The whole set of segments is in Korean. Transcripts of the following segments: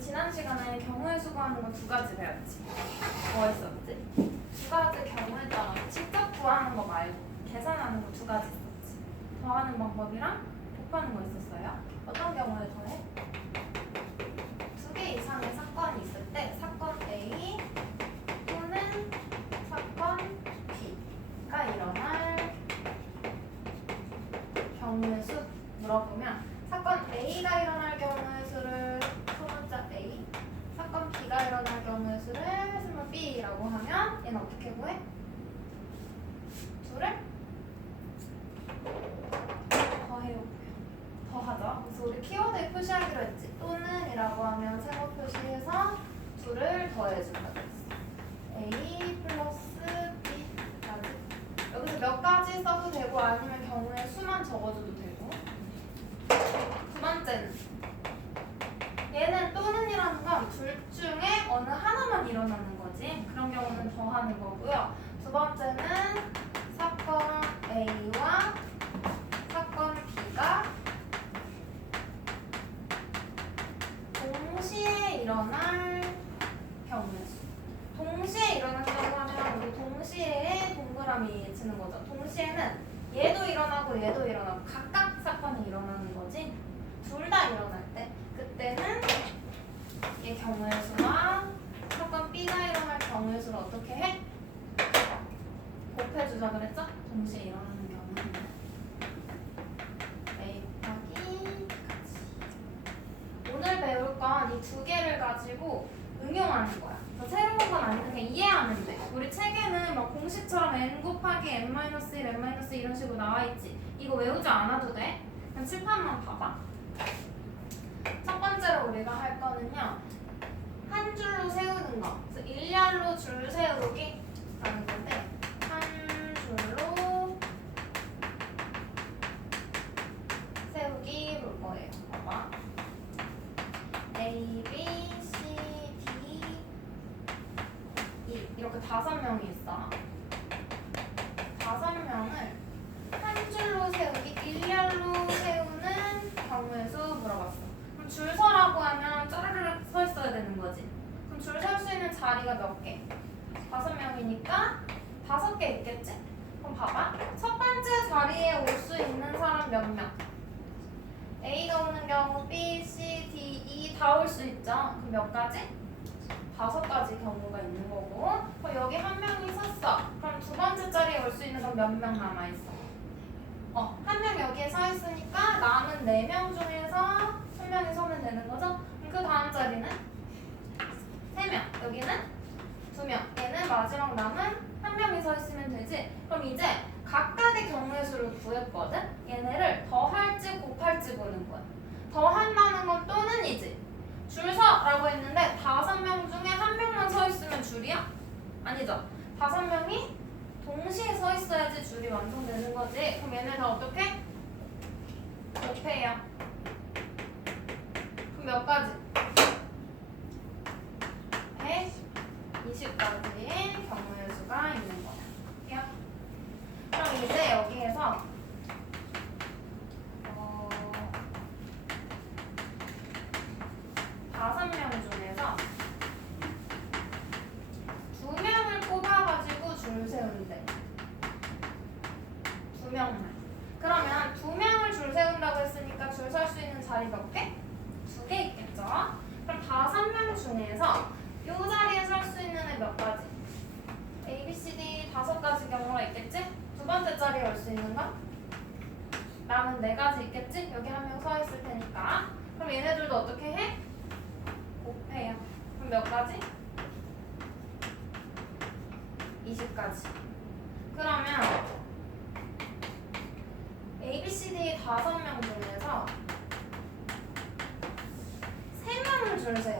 지난 시간에 경우의 수 구하는 거 두 가지 배웠지. 뭐 했었지? 두 가지 경우에 따라 직접 구하는 거 말고 계산하는 거 두 가지 있었지. 더하는 방법이랑 곱하는 거 있었어요. 어떤 경우에 더해? 두 개 이상의 사건이 있을 때 사건 A 또는 사건 B가 일어날 경우의 수 물어보면 사건 A가 일어날 경우의 수를 소문자 A, 사건 B가 일어날 경우의 수를 소문 B라고 하면 얘는 어떻게 구해? 둘을 더해요. 더하자. 그래서 우리 키워드에 표시하기로 했지. 또는 이라고 하면 세모 표시해서 둘을 더해준다 그랬어. A 플러스 B까지. 여기서 몇 가지 써도 되고 아니면 경우의 수만 적어줘도 되고. 두 번째는 얘는 또는이라는 건 둘 중에 어느 하나만 일어나는 거지. 그런 경우는 더하는 거고요. 두 번째는 사건 A와 사건 B가 동시에 일어날 경우의 수. 동시에 일어난다고 하면 우리 동시에 동그라미 치는 거죠. 동시에는 얘도 일어나고 얘도 일어나고 각각 사건이 일어나는 거지. 둘 다 일어날 때 그때는 얘 경우의 수와 사건 B가 일어날 경우의 수를 어떻게 해? 곱해주자 그랬죠? 동시에 일어나는 경우는 A 곱하기 B까지. 오늘 배울 건 이 두 개를 가지고 응용하는 거야. 새로운 건 아니고 그냥 이해하면 돼. 우리 책에는 막 공식처럼 n 곱하기 n-1, n-2 이런 식으로 나와 있지. 이거 외우지 않아도 돼. 그냥 칠판만 봐봐. 첫 번째로 우리가 할 거는요. 한 줄로 세우는 거. 그래서 일렬로 줄 세우기 라는 건데 한 줄로 세우기 볼 거예요. 봐봐. A, B, C, D, E 이렇게 5명이 있어. 5명을 한 줄로 세우기, 일렬로 세우는 경우의 수 물어봤어. 그럼 줄 서라고 하면 쪼르르륵 서 있어야 되는 거지. 그럼 줄 설 수 있는 자리가 몇 개? 5명이니까 5개 있겠지? 그럼 봐봐. 첫 번째 자리에 올 수 있는 사람 몇 명? A가 오는 경우 B, C, D, E 다 올 수 있죠? 그럼 몇 가지? 5가지 경우가 있는 거고. 그럼 여기 한 명이 섰어. 그럼 두 번째 자리에 올 수 있는 건 몇 명 남아있어? 한 명 여기에 서 있으니까 남은 4명 중에서 1명이 서면 되는 거죠? 그럼 그 다음 자리는 3명. 여기는 2명. 얘는 마지막 남은 1명이 서 있으면 되지. 그럼 이제 각각의 경우의 수를 구했거든? 얘네를 더할지 곱할지 보는 거야. 더한다는 건 또는이지. 줄 서라고 했는데 5명 중에 1명만 서 있으면 줄이야? 아니죠. 5명이 동시에 서 있어야지 줄이 완성되는 거지. 그럼 얘네 다 어떻게? 곱해요. 그럼 몇 가지? 120가지의 경우의 수가 있는 거야. 그럼 이제 여기에서 5명 중에서 2명을 뽑아가지고 줄 세운대. 2명만. 그러면 2명을 줄 세운다고 했으니까 줄 설 수 있는 자리 몇 개? 2개 있겠죠? 그럼 5명 중에서 이 자리에 설 수 있는 애 몇 가지? A, B, C, D 5가지 경우가 있겠지? 두 번째 자리에 올 수 있는 건? 남은 4가지 있겠지? 여기 한 명 서 있을 테니까. 그럼 얘네들도 어떻게 해? 곱해요. 그럼 몇 가지? 20가지. 그러면 A, B, C, D 5명 중에서 3명을 줄 세워.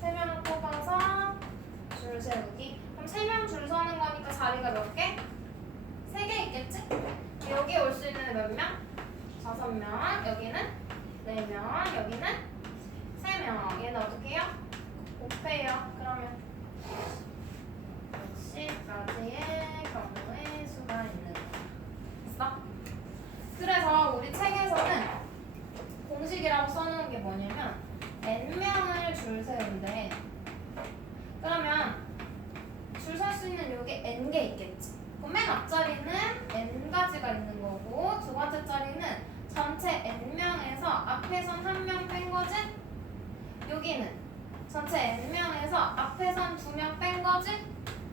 3명을 뽑아서 줄 세우기. 그럼 3명 줄 서는 거니까 자리가 몇 개? 3개 있겠지? 여기에 올 수 있는 몇 명? 5명. 여기는 4명. 여기는 n명이라고 써놓은 게 뭐냐면 n명을 줄 세운대. 그러면 줄 설 수 있는 요게 n개 있겠지. 그럼 맨 앞자리는 n가지가 있는 거고 두 번째 자리는 전체 n명에서 앞에선 한 명 뺀 거지? 여기는 전체 n명에서 앞에선 2명 뺀 거지?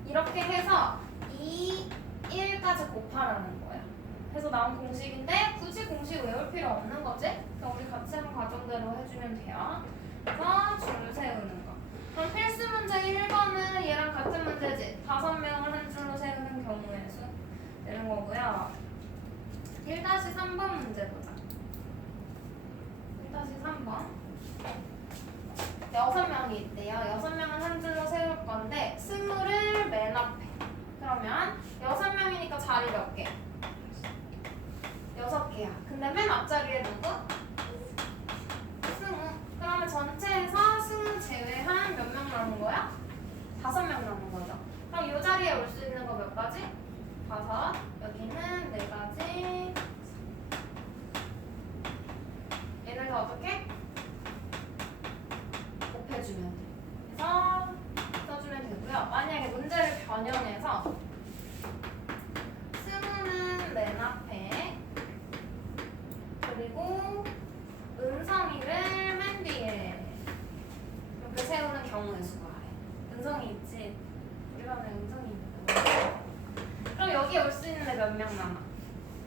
이렇게 해서 2, 1까지 곱하라는 거야. 그래서 나온 공식인데 굳이 공식 외울 필요 없는 거지? 그럼 우리 같이 한 과정대로 해주면 돼요. 그래서 줄 세우는 거. 그럼 필수 문제 1번은 얘랑 같은 문제지? 5명을 한 줄로 세우는 경우의 수 되는 거고요. 1-3번 문제 보자. 1-3번. 6명이 있대요. 6명은 한 줄로 세울 건데 20을 맨 앞에. 그러면 6명이니까 자리 몇 개? 6개야. 근데 맨 앞자리에 누구? 승우. 그러면 전체에서 승우 제외한 몇 명 남은 거야? 5명 남은 거죠. 그럼 이 자리에 올 수 있는 거 몇 가지? 5. 여기는 4가지. 얘네들 어떻게? 곱해주면 돼. 그래서 써주면 되고요. 만약에 문제를 변형해서 승우는 맨 앞에 그리고 은성이를 맨 뒤에 이렇게 세우는 경우의 수가 아래. 은성이 있지? 우리 반에 은성이 있는. 그럼 여기 올 수 있는 애 몇 명 남아?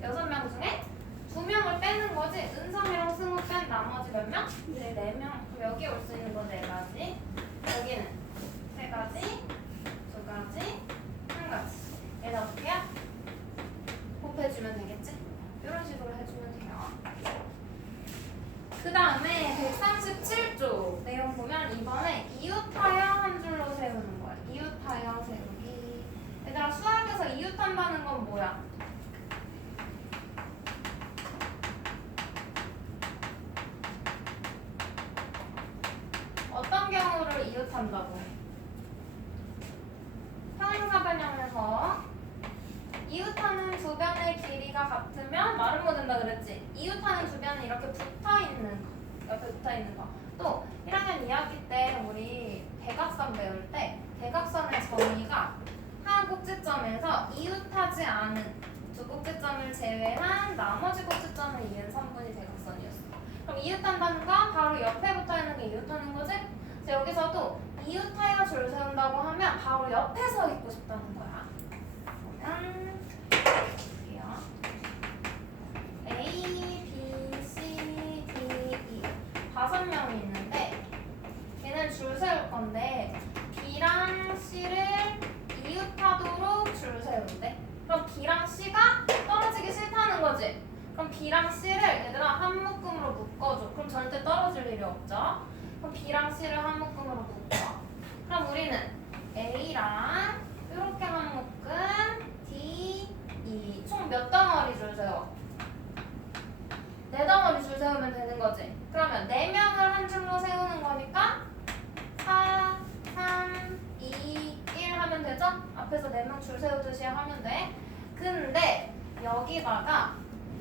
6명 중에 2명을 빼는 거지. 은성이랑 승우 뺀 나머지 몇 명? 네, 4명. 그럼 여기 올 수 있는 거 4가지. 여기는 3가지, 2가지, 1가지. 얘는 어떻게 해요? 곱해주면 되겠지? 이런 식으로 해주면 돼요. 그 다음에 137쪽 내용 보면 이번에 이웃하여 한 줄로 세우는 거야. 이웃하여 세우기. 얘들아 수학에서 이웃한다는 건 뭐야? 어떤 경우를 이웃한다고? 평행사 변형에서 이웃하는 두 변의 길이가 같으면 말은 못 된다 그랬지? 이웃하는 두 변은 이렇게 붙어있는 거, 옆에 붙어있는 거. 또 1학년 2학기 때 우리 대각선 배울 때 대각선의 정의가 한 꼭지점에서 이웃하지 않은 두 꼭지점을 제외한 나머지 꼭지점을 이은 선분이 대각선이었어. 그럼 이웃한다는 건 바로 옆에 붙어있는 게 이웃하는 거지? 그래서 여기서도 이웃하여 줄 세운다고 하면 바로 옆에 서 있고 싶다는 거야. 그러면 볼게요. A, B, C, D, E 5명이 있는데 얘는 줄 세울 건데 B랑 C를 이웃하도록 줄 세운대. 그럼 B랑 C가 떨어지기 싫다는 거지? 그럼 B랑 C를 얘들아 한 묶음으로 묶어줘. 그럼 절대 떨어질 일이 없죠? 그럼 B랑 C를 한 묶음으로 묶어. 그럼 우리는 A랑 이렇게 한 묶음 D, E 총 몇 덩어리 줄 세워? 4덩어리 줄 세우면 되는 거지? 그러면 4명을 한 줄로 세우는 거니까 4, 3, 2, 1 하면 되죠? 앞에서 4명 줄 세우듯이 하면 돼. 근데 여기다가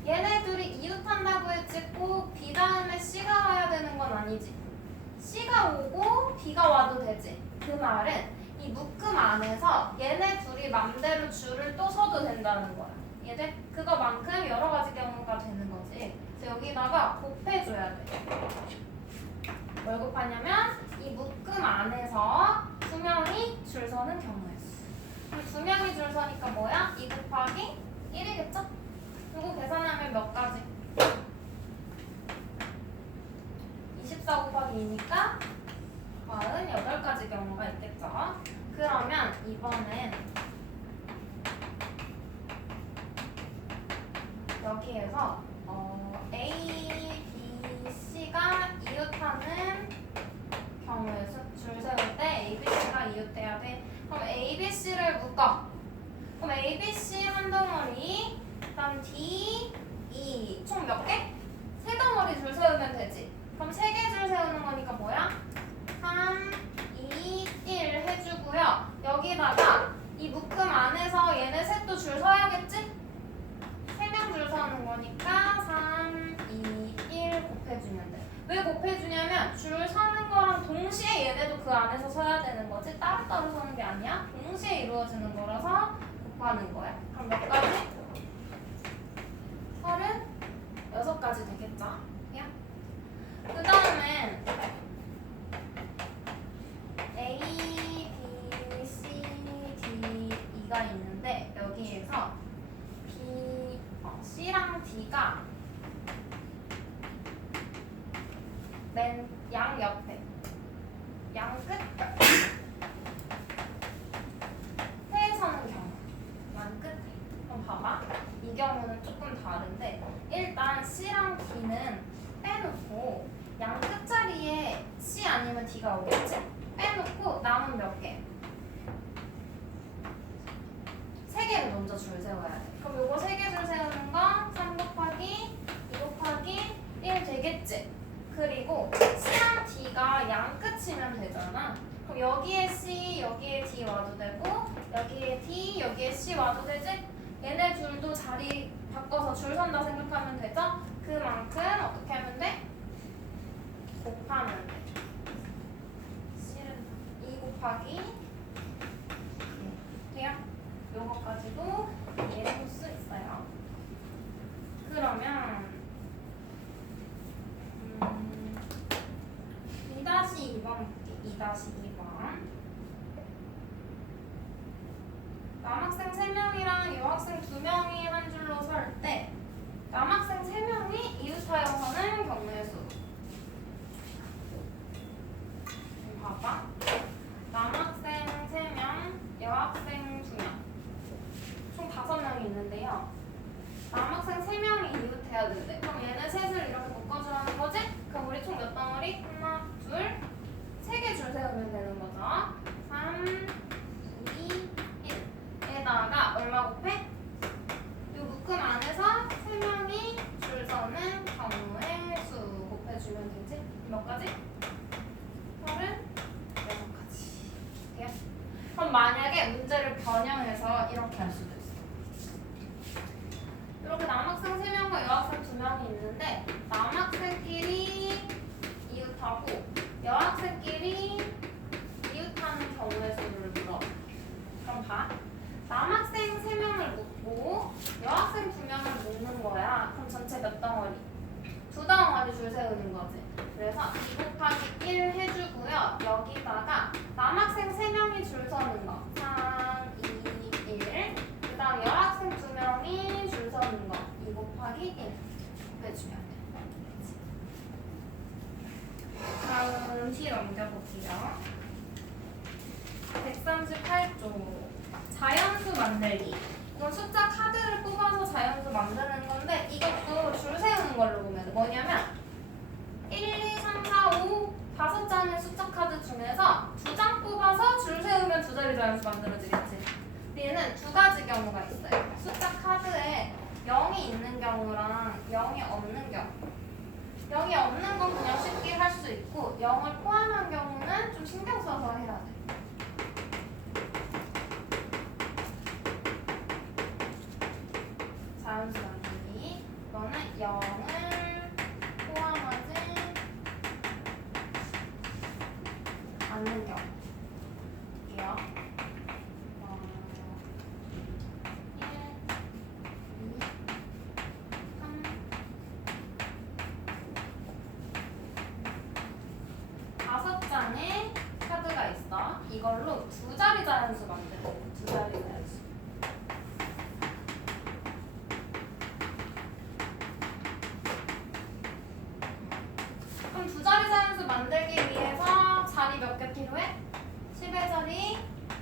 얘네 둘이 이웃한다고 했지 꼭 B 다음에 C가 와야 되는 건 아니지. C가 오고 B가 와도 되지. 그 말은 이 묶음 안에서 얘네 둘이 맘대로 줄을 또 서도 된다는 거야. 얘들 그거만큼 여러 가지 경우가 되는 거지. 그래서 여기다가 곱해줘야 돼. 뭘 곱하냐면 이 묶음 안에서 2명이 줄 서는 경우의 수. 그럼 2명이 줄 서니까 뭐야? 2 곱하기 1이겠죠? 이거 계산하면 몇 가지? 24 곱하기 2니까 48가지 경우가 있겠죠? 그러면 이번엔 여기에서 A, B, C가 이웃하는 경우에 줄 세울 때 A, B, C가 이웃돼야 돼. 그럼 A, B, C를 묶어. 그럼 A, B, C 한 덩어리, 그다음 D, E 총 몇 개? 3덩어리 줄 세우면 되지. 그럼 3개 줄 세우는 거니까 뭐야? 3, 2, 1 해주고요. 여기다가 이 묶음 안에서 얘네 셋도 줄 서야겠지? 3명 줄 서는 거니까 3, 2, 1 곱해주면 돼. 왜 왜 곱해주냐면 줄 서는 거랑 동시에 얘네도 그 안에서 서야 되는 거지 따로따로 서는 게 아니야. 동시에 이루어지는 거라서 곱하는 거야. 그럼 몇 가지? 36가지 되겠죠? 야. 그 다음에 A, B, C, D, E가 있는데 여기에서 C랑 D가 맨 양 옆에 양 끝에 서는 경우 양 끝에 그럼 봐봐 이 경우는 조금 다른데 일단 C랑 D는 빼놓고 양 끝자리에 C 아니면 D가 오겠지? 빼놓고 남은 몇 개? 3개를 먼저 줄 세워야 돼. 그럼 요거 3개 줄 세우는 거 3 곱하기 2 곱하기 1 되겠지? 그리고 C랑 D가 양 끝이면 되잖아. 그럼 여기에 C, 여기에 D 와도 되고 여기에 D, 여기에 C 와도 되지? 얘네 둘도 자리 바꿔서 줄 선다 생각하면 되죠? 그만큼 어떻게 하면 돼? 곱하면 돼. C는 2 곱하기 돼요? 요거까지도 이해해볼 수 있어요. 그러면 2-2번 볼게. 2-2번 남학생 3명이랑 여학생 2명이 한 줄로 설 때 남학생 3명이 이웃하여 서는 경우의 수. 봐봐. 남학생 3명, 여학생 2명. 총 5명이 있는데요. 남학생 3명이 이웃해야 된대. 그럼 얘네 셋을 이렇게 묶어주라는 거지? 그럼 우리 총 몇 덩어리? 하나, 둘, 3개 줄 세우면 되는 거죠. 3, 2, 1. 에다가 얼마 곱해? 이 묶음 안에서 3명이 줄 서는 경우의 수 곱해주면 되지? 몇 가지? 36가지. 돼요? 그럼 만약에 문제를 변형해서 이렇게 할 수도 있어. 이렇게 남학생 3명과 여학생 2명이 있는데 남학생끼리 이웃하고 여학생끼리 이웃하는 경우의 수를 물어. 그럼 봐. 남학생 3명을 묶고 여학생 2명을 묶는 거야. 그럼 전체 몇 덩어리? 2덩어리 줄 세우는 거지. 그래서 2 곱하기 1 해주고요. 여기다가 남학생 3명이 줄 서는 거 3, 2, 1. 그 다음 여학생 2명이 줄 서는 거 2 곱하기 1 해주면 돼. 다음 뒤 넘겨볼게요. 138쪽 자연수 만들기. 이건 숫자 카드를 뽑아서 자연수 만드는 건데 이것도 줄 세우는 걸로 보면 돼. 뭐냐면 1, 2, 3, 4, 5 5장의 숫자 카드 중에서 2장 뽑아서 줄 세우면 2자리 자연수 만들어지겠지. 얘는 2가지 경우가 있어요. 숫자 카드에 0이 있는 경우랑 0이 없는 경우. 0이 없는 건 그냥 쉽게 할 수 있고 0을 포함한 경우는 좀 신경 써서 해야 돼. 자연수 만들기. 이거는 0을 포함하지 않는 경우. 볼게요. 1, 2, 3, 5장의 카드가 있어. 이걸로 2자리 자연수 만들어. 2자리 자연수. 그럼 2자리 자연수 만들기 위해서 자리 몇 개 필요해? 10의 자리,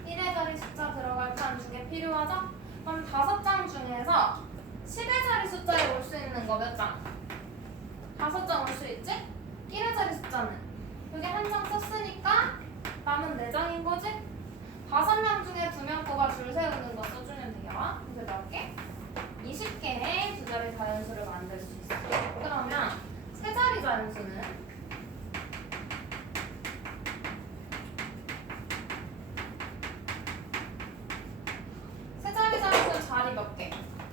1의 자리 숫자 들어갈 칸 2개 필요하죠? 그럼 5장 중에서 10의 자리 숫자에 올 수 있는 거 몇 장? 5장 올 수 있지? 1의 자리 숫자는 여기 한 장 썼으니까 남은 4장인 거지? 5명 중에 2명 뽑아 줄 세우는 거 써주면 돼요. 그래서 몇 개? 20개의 2자리 자연수를 만들 수 있어. 그러면 3자리 자연수는 자리 몇 개?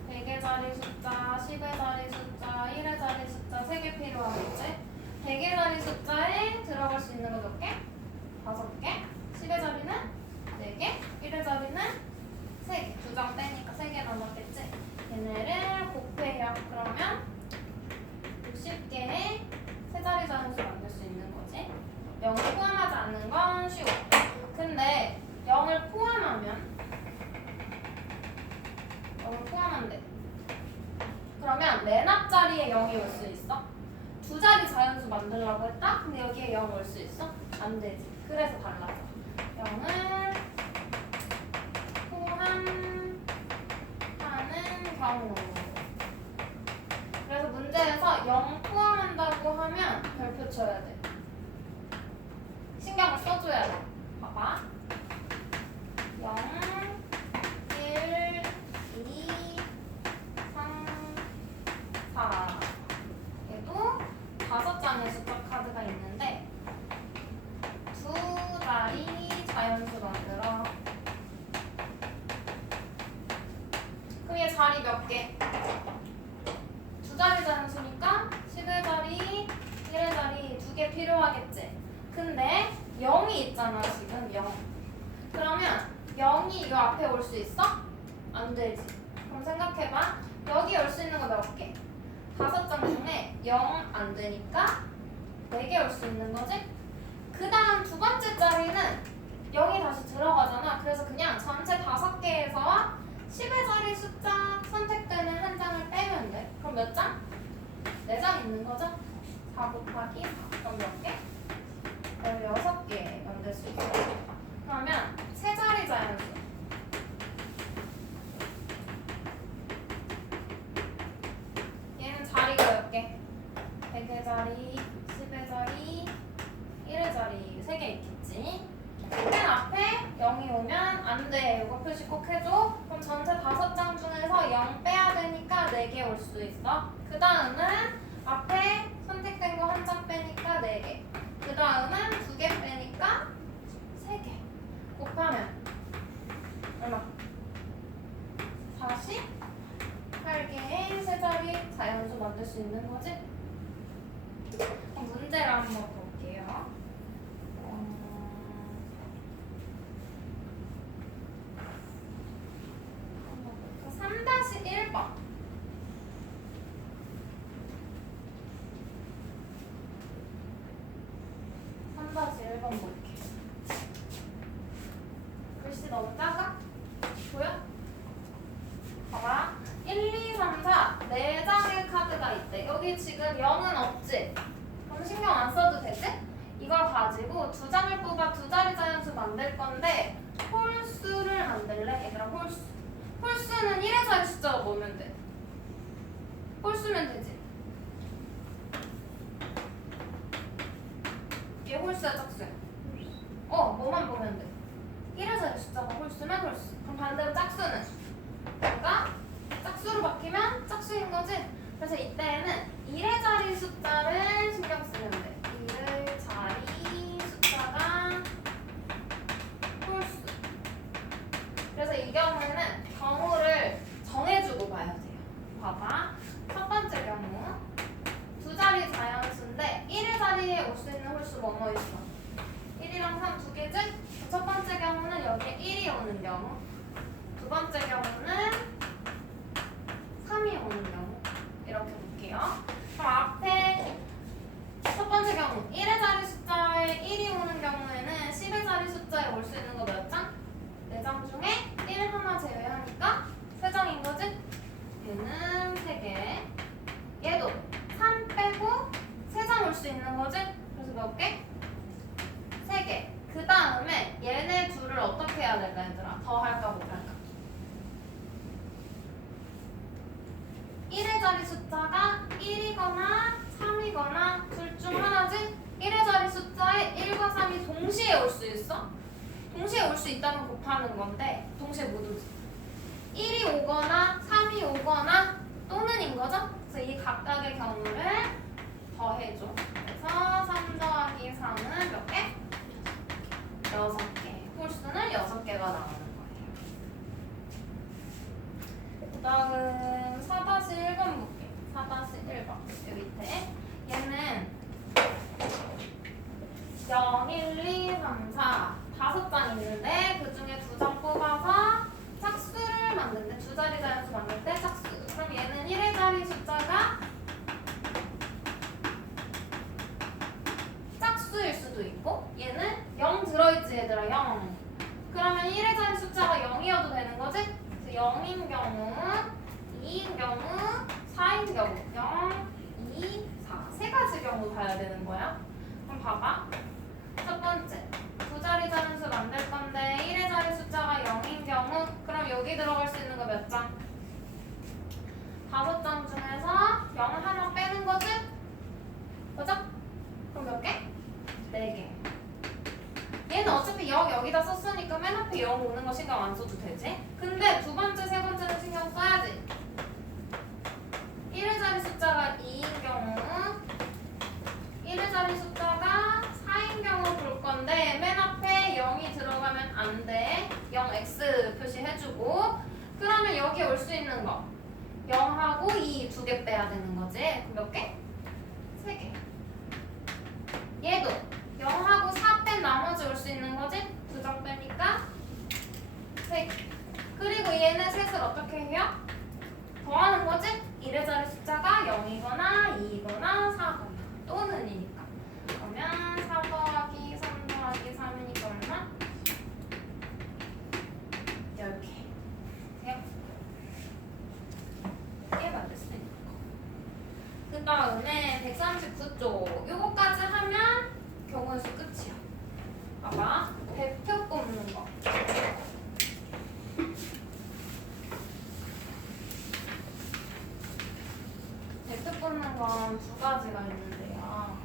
100의 자리 숫자, 10의 자리 숫자, 1의 자리 숫자 3개 필요하겠지? 100의 자리 숫자에 들어갈 수 있는 거 몇 개? 5개. 10의 자리는 4개. 1의 자리는 3개. 2장 빼니까 3개 남았겠지? 얘네를 곱해요. 그러면 60개의 세 자리 자연수 만들 수 있는 거지. 0을 포함하지 않는 건 쉬워. 근데 0을 포함하면 0을 포함한대. 그러면 맨 앞자리에 0이 올 수 있어? 두 자리 자연수 만들려고 했다? 근데 여기에 0 올 수 있어? 안 되지. 그래서 달라져. 0을 포함하는 경우. 그래서 문제에서 0 포함한다고 하면 별표 쳐야 돼. 신경을 써줘야 돼. 봐봐. 0, 1, 2, 3, 4. 얘도 5장의 숫자 카드가 있는데 두 자리 자연수 만들어. 그럼 얘 자리 몇 개? 두 자리 자연수니까 10의 자리, 1의 자리 2개 필요하겠지. 근데 0이 있잖아 지금 0. 그러면 0이 이 앞에 올 수 있어? 안 되지. 그럼 생각해봐. 여기 올 수 있는 거 몇 개? 5장 중에 0 안 되니까 4개 올 수 있는 거지? 그 다음 두 번째 자리는 0이 다시 들어가잖아. 그래서 그냥 전체 5개에서 10의 자리 숫자 선택되는 한 장을 빼면 돼. 그럼 몇 장? 4장 있는 거죠? 4 곱하기 4. 그럼 몇 개? 16개 만들 수 있어. 그러면 세 자리 자연수. 얘는 자리가 몇 개? 100의 자리, 10의 자리, 1의 자리 3개 있겠지. 맨 앞에 0이 오면 안 돼. 이거 표시 꼭 해줘. 그럼 전체 5장 중에서 0 빼야 되니까 4개 올 수 있어. 그 다음은 앞에 선택된 거 한 장 빼니까 4개. 그 다음은 2개 빼니까 3개. 곱하면 얼마? 48개의 세 자리 자연수 만들 수 있는 거지? 그럼 문제를 한번 볼게요. 3-1번. 3-1번 볼게. 글씨 너무 작아? 보여? 봐봐. 1, 2, 3, 4 4장의 카드가 있대. 여기 지금 0은 없지? 그럼 신경 안 써도 되지? 이걸 가지고 2장을 뽑아 두 자리 자연수 만들 건데 홀수를 만들래? 얘들아 홀수. 홀수는 1의 자리 숫자가 뭐면 돼? 홀수면 되지. 얘 홀수야 짝수야? 뭐만 보면 돼? 1의 자리 숫자가 홀수면 홀수. 그럼 반대로 짝수는? 뭔가 짝수로 바뀌면 짝수인 거지? 그래서 이때에는 1의 자리 숫자를 신경 쓰면 돼. 1의 자리 숫자가 홀수. 그래서 이 경우에는 경우를 정해주고 봐야 돼요. 봐봐. 첫 번째 경우 두 자리 자연수인데 1의 자리에 올 수 있는 홀수 뭐뭐 있어? 1이랑 3 두 개지? 첫 번째 경우는 여기에 1이 오는 경우. 두 번째 경우는 3이 오는 경우. 이렇게 볼게요. 그럼 앞에 첫 번째 경우 1의 자리 숫자에 1이 오는 경우에는 10의 자리 숫자에 올 수 있는 거 몇 장? 4장 중에 1 하나 제외하니까 3장인 거지? 얘는 3개. 얘도 3 빼고 3장 올 수 있는 거지? 그래서 몇 개? 3개. 그 다음에 얘네 둘을 어떻게 해야 될까 얘들아? 더 할까 못 할까? 1의 자리 숫자가 1이거나 3이거나 둘 중 하나지? 1의 자리 숫자에 1과 3이 동시에 올 수 있어? 동시에 올 수 있다면 곱하는 건데 동시에 못 오지. 1이 오거나 3이 오거나 또는인 거죠? 그래서 이 각각의 경우를 더해줘. 그래서 3 더하기 3은 몇 개? 6개. 홀수는 6개가 나오는 거예요. 그 다음 4-1번 볼게요. 4-1번. 여기 밑에 얘는 0, 1, 2, 3, 4 다섯 장 있는데 그 중에 두 장 뽑아서 짝수를 만든대. 두 자리 자연수 만들 때 짝수. 그럼 얘는 1의 자리 숫자가 짝수일 수도 있고 얘는 0 들어있지 얘들아 0. 그러면 1의 자리 숫자가 0이어도 되는 거지? 그래서 0인 경우, 2인 경우, 4인 경우 0, 2, 4 세 가지 경우 봐야 되는 거야. 그럼 봐봐. 첫 번째 두 자리 자연수 만들 건데 1의 자리 숫자가 0인 경우 그럼 여기 들어갈 수 있는 거 몇 장? 다섯 장 중에서 0 하나 빼는 거지? 그죠? 그럼 몇 개? 4개. 얘는 어차피 0 여기다 썼으니까 맨 앞에 0 오는 거 신경 안 써도 되지? 근데 두 번째, 세 번째는 신경 써야지. 1의 자리 숫자가 2인 경우 1의 자리 숫자가 4인 경우 볼 건데 맨 앞에 0이 들어가면 안 돼. 0x 표시해주고 그러면 여기 올 수 있는 거 0하고 2 두 개 빼야 되는 거지. 그럼 몇 개? 3개. 얘도 0하고 4 뺀 나머지 올 수 있는 거지? 두 장 빼니까 3개. 그리고 얘는 셋을 어떻게 해요? 더하는 거지? 1의 자리 숫자가 0이거나 2이거나 4거나 또는 이니까. 그러면 4 더하기 3 더하기 3이니까 얼마? 10개. 이게 만들 수 있는 거. 그 다음에 139쪽. 요거까지 하면 경우수 끝이야. 봐봐. 대표 꼽는 거. 대표 꼽는 건 두 가지가 있는데요.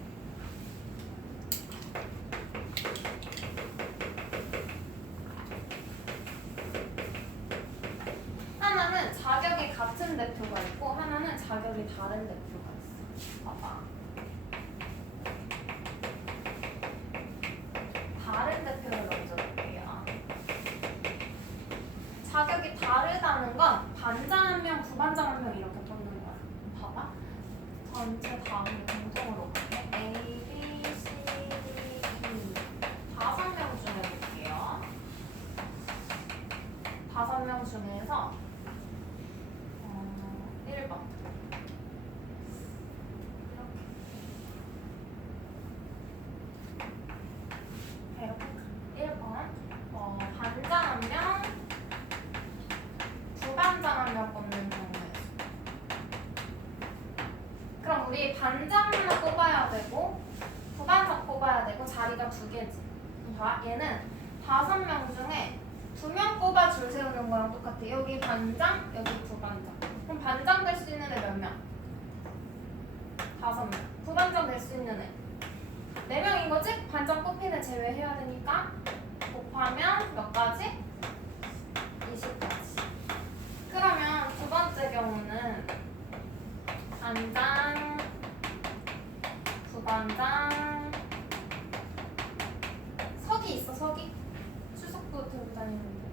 하나는 자격이 같은 대표가 있고 하나는 자격이 다른 대표가 있어. 봐봐. 다른 대표를 먼저 볼게요. 자격이 다르다는 건 반장 한 명, 부반장 한 명 이렇게 뽑는 거야. 봐봐. 전체 다음을 공통으로 볼게. A, B, C, D, E 5명 중에 볼게요. 5명 중에서 1번 이렇게 1번 반장 한 명, 부반장 한 명 뽑는 경우에 그럼 우리 반장 하나 뽑아야 되고 부반장 뽑아야 되고 자리가 두 개지. 봐, 얘는 5명 중에 2명 뽑아 줄 세우는 거랑 똑같아. 여기 반장, 여기 부반장. 그럼 반장 될 수 있는 애 몇 명? 5명. 부반장 될 수 있는 애 4명인 거지? 반장 뽑힌 애 제외해야 되니까 곱하면 몇 가지? 20가지. 그러면 두 번째 경우는 반장, 부반장, 서기 있어, 서기? 출석부 들고 다니는데.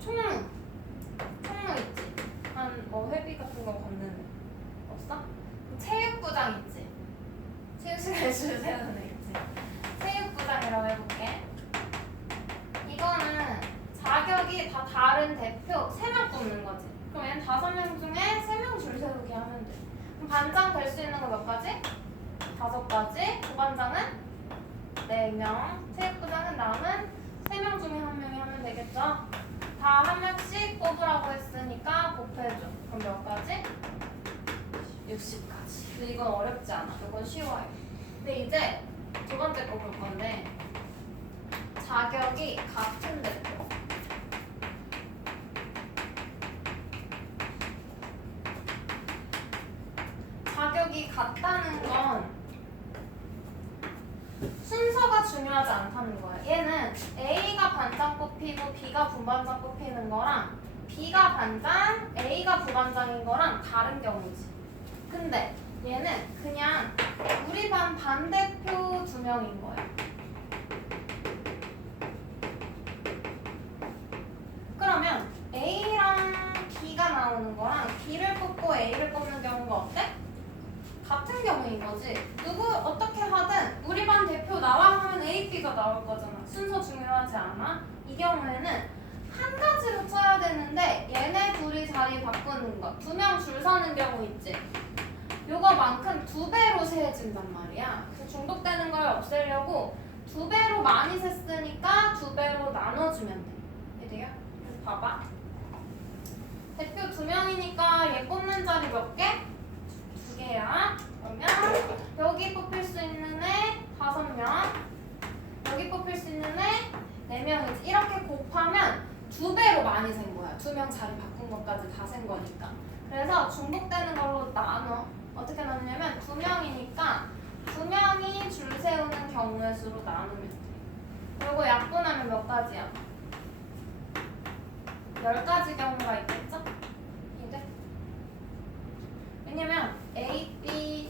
총무 있지? 뭐 회비 같은 거 받는 애 없어? 체육부장 있지? 체육 시간에 줄 세우는 애 있지? 체육부장이라고 해볼게. 이거는 자격이 다 다른 대표 3명 뽑는 거지. 그럼 얘는 5명 중에 3명 줄 세우기 하면 돼. 그럼 반장 될 수 있는 거 몇 가지? 5가지. 부반장은 4명. 체육부장은 남은 3명 중에 1명이 하면 되겠죠? 다 한 명씩 뽑으라고 했으니까 곱해줘. 그럼 몇 가지? 60가지. 근데 이건 어렵지 않아. 이건 쉬워요. 근데 이제 두 번째 거 볼 건데 자격이 같은 대표. 자격이 같다는 건 순서가 중요하지 않다는 거야. 얘는 A가 반장 뽑히고 B가 부반장 뽑히는 거랑 B가 반장, A가 부반장인 거랑 다른 경우지. 근데 얘는 그냥 우리 반 반대표 2명인 거야. 그러면 A랑 B가 나오는 거랑 B를 뽑고 A를 뽑는 경우가 어때? 같은 경우인 거지. 누구 어떻게 하든 우리 나올 거잖아. 순서 중요하지 않아? 이 경우에는 한 가지로 쳐야 되는데 얘네 둘이 자리 바꾸는 거. 2명 줄 서는 경우 있지. 요거만큼 2배로 세진단 말이야. 그래서 중복되는 걸 없애려고 2배로 많이 셌으니까 2배로 나눠주면 돼. 이해돼요? 그래서 봐봐. 대표 2명이니까 얘 뽑는 자리 몇 개? 2개야. 그러면 여기 뽑힐 수 있는 애 5명, 여기 뽑힐 수 있는 애 4명이지. 이렇게 곱하면 2배로 많이 센 거야. 2명 자리 바꾼 것까지 다 센 거니까. 그래서 중복되는 걸로 나눠. 어떻게 나누냐면 2명이니까 2명이 줄 세우는 경우의 수로 나누면 돼. 요거 약분하면 몇 가지야? 10가지 경우가 있겠죠? 이제 왜냐면 A, B,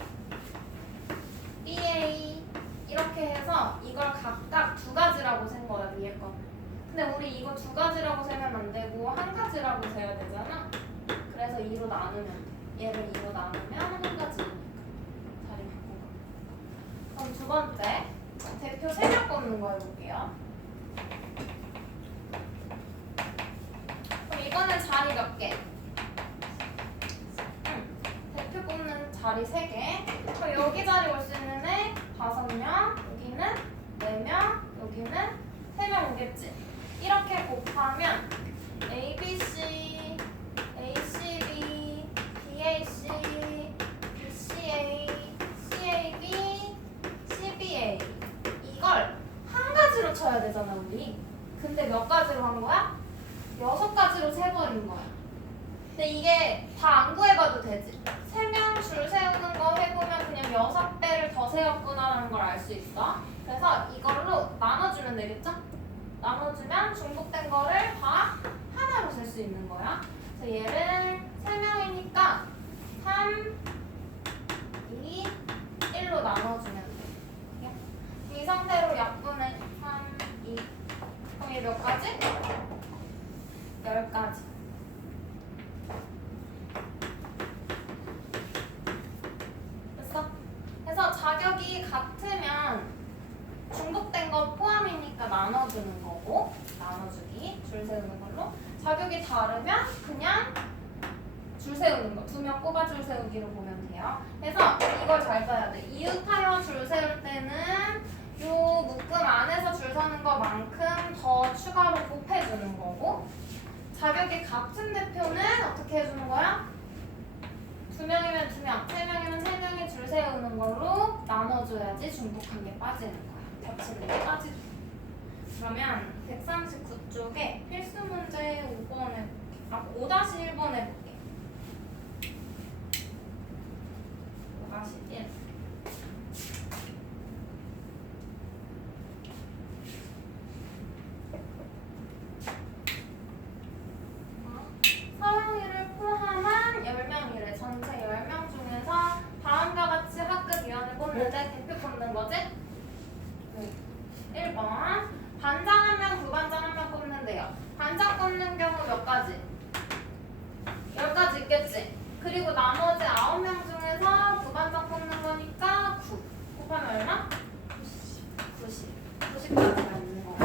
BA 이렇게 해서 이걸 각각 2가지라고 센 거야, 위에 거. 근데 우리 이거 2가지라고 세면 안 되고 1가지라고 세야 되잖아. 그래서 2로 나누면 돼. 얘를 2로 나누면 1가지니까 자리 바꾸고. 그럼 두 번째 대표 3명 뽑는 거 해볼게요. 그럼 이거는 자리 몇 개? 대표 뽑는 자리 3개. 그럼 여기 자리 올 수 있는 애 5명, 여기는 4명, 여기는 3명 오겠지. 이렇게 곱하면 ABC, ACB, BAC, BCA, CAB, CBA 이걸 한 가지로 쳐야 되잖아 우리. 근데 몇 가지로 한 거야? 6가지로 세버린 거야. 근데 이게 다 안 구해봐도 되지. 3명 줄 세우는 거 해보면 그냥 6배를 더 세웠구나라는 걸 알 수 있어. 그래서 이걸로 나눠주면 되겠죠? 나눠주면 중복된 거를 다 하나로 셀 수 있는 거야. 그래서 얘를 3명이니까 3, 2, 1로 나눠주면 돼. 이 상태로 약분해. 3, 2. 그럼 얘 몇 가지? 10가지. 됐어? 그래서 자격이 같으면 중복된 거 포함이니까 나눠주는 거고, 나눠주기, 줄 세우는 걸로. 자격이 다르면 그냥 줄 세우는 거, 2명 꼽아 줄 세우기로 보면 돼요. 그래서 이걸 잘 봐야 돼. 이웃하여 줄 세울 때는 요 묶음 안에서 줄 서는 것만큼 더 추가로 곱해주는 거고, 자격이 같은 대표는 어떻게 해주는 거야? 2명이면 2명, 3명이면 3명이 줄 세우는 걸로 나눠줘야지 중복한 게 빠지는 거야. 겹치는 게 빠지죠. 그러면 139쪽에 필수 문제 5번 해볼게. 5-1번 해볼게. 5-1. 서영이를 포함한 10명이래. 전체 10명 중에서 다음과 같이 학급위원을 뽑는데 대표 뽑는 거지? 1번 반장 1명, 부반장 1명 뽑는데요. 반장 뽑는 경우 몇 가지? 10가지 있겠지? 그리고 나머지 9명 중에서 부반장 뽑는 거니까 9 곱하면 얼마? 90까지가 있는 거고.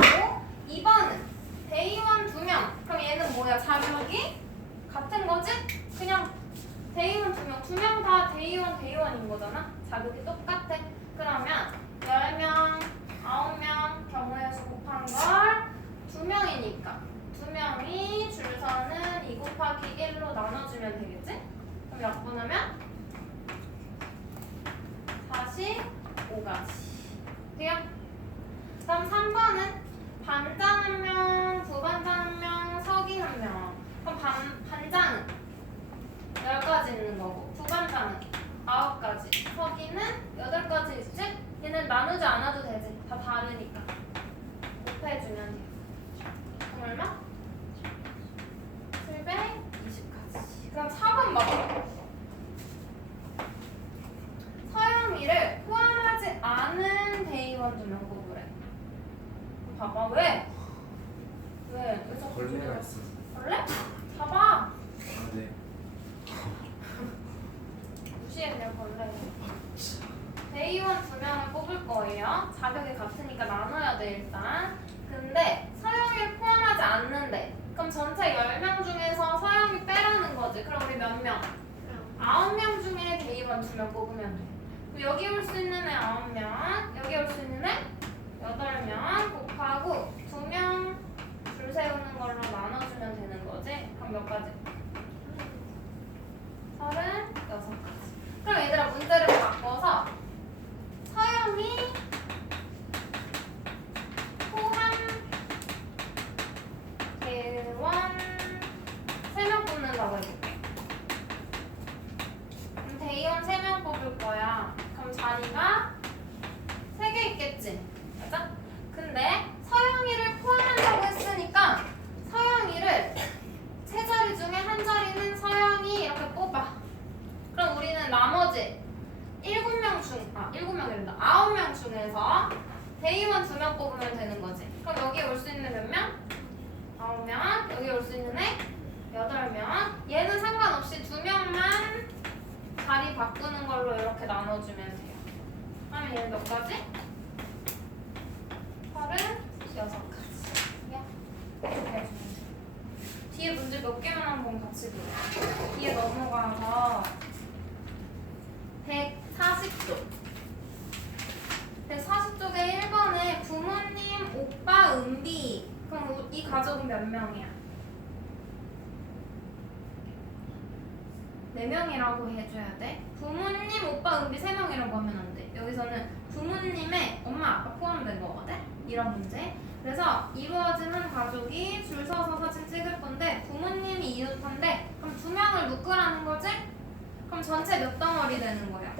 2번은 대의원 2명. 그럼 얘는 뭐야? 자격이 같은 거지? 그냥 대의원 2명. 2명 다 대의원인 거잖아? 자격이 똑같아. 그러면 10명, 9명 경우의 수 곱한 걸 2명이니까 2명이 줄 서는 2 곱하기 1로 나눠주면 되겠지? 그럼 약분하면 45가지. 돼요? 그럼 3번은 반장 1명, 부반장 1명, 서기 1명. 그럼 반장은 10가지 있는 거고, 부반장은 9가지, 서기는 8가지 있지? 얘는 나누지 않아도 되지. 다 다르니까. 곱해주면 돼. 그럼 얼마? 720가지. 그럼 4번 봐봐. 서영이를 포함하지 않은 대의원 2명 꼽으래. 봐봐. 왜? 왜 자꾸 벌레가 있어. 벌레? 잡아. 아, 네. 무시해 그냥 벌레. 대의원 2명을 2명 뽑을 거예요. 자격이 같으니까 나눠야 돼 일단. 근데 서영이를 포함하지 않는데 그럼 전체 10명 중에서 서영이 빼라는 거지. 그럼 우리 몇 명? 9명 중에 대입원 2명 뽑으면 돼. 그럼 여기 올 수 있는 애 9명, 여기 올 수 있는 애 8명 곱하고 2명 줄 세우는 걸로 나눠주면 되는 거지. 그럼 몇 가지? 36가지. 그럼 얘들아 문제를 바꿔서 서영이 포함 대원 3명 뽑는다고 해볼게. 그럼 대의원 3명 뽑을 거야. 그럼 자리가 3개 있겠지? 맞아? 근데 서영이를 포함한다고 했으니까 서영이를 3자리 중에 한 자리는 서영이 이렇게 뽑아. 그럼 우리는 나머지 7명이란다. 9명 중에서 대의원 2명 뽑으면 되는 거지. 그럼 여기 올 수 있는 몇 명? 9명. 여기 올 수 있는 애 8명. 얘는 상관없이 2명만 자리 바꾸는 걸로 이렇게 나눠주면 돼요. 그러면 얘는 몇 가지? 36가지. 이렇게 해주면 돼. 뒤에 문제 몇 개만 한번 같이 보자. 뒤에 넘어가서 140쪽. 140쪽에 1번에 부모님, 오빠, 은비. 그럼 이 가족은 몇 명이야? 4명이라고 해줘야 돼. 부모님, 오빠, 은비 3명이라고 하면 안 돼. 여기서는 부모님의 엄마, 아빠 포함된 거거든? 이런 문제. 그래서 이루어진 한 가족이 줄 서서 사진 찍을 건데 부모님이 이웃한데 그럼 2명을 묶으라는 거지? 그럼 전체 몇 덩어리 되는 거야?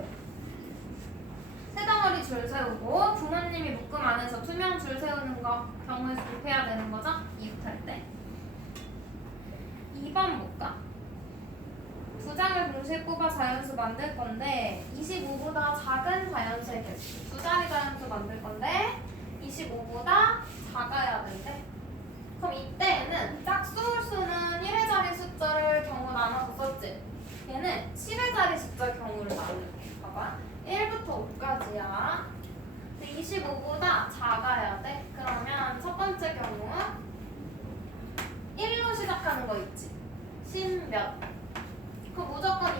3덩어리 줄 세우고 부모님이 묶음 안에서 2명 줄 세우는 거 경우에서 곱해야 되는 거죠? 이웃할 때. 2번 볼까? 2장을 동시에 뽑아 자연수 만들 건데 25보다 작은 자연수의 개수 2자리 자연수 만들 건데 25보다 작아야 된대. 그럼 이때에는 짝수울수는 1의 자리 숫자를 경우 나눠서 썼지. 얘는 10의 자리 숫자 경우를 나눌게. 봐봐. 1부터 5까지야. 25보다 작아야 돼. 그러면 첫 번째 경우 1로 시작하는 거 있지. 10몇. 그럼 무조건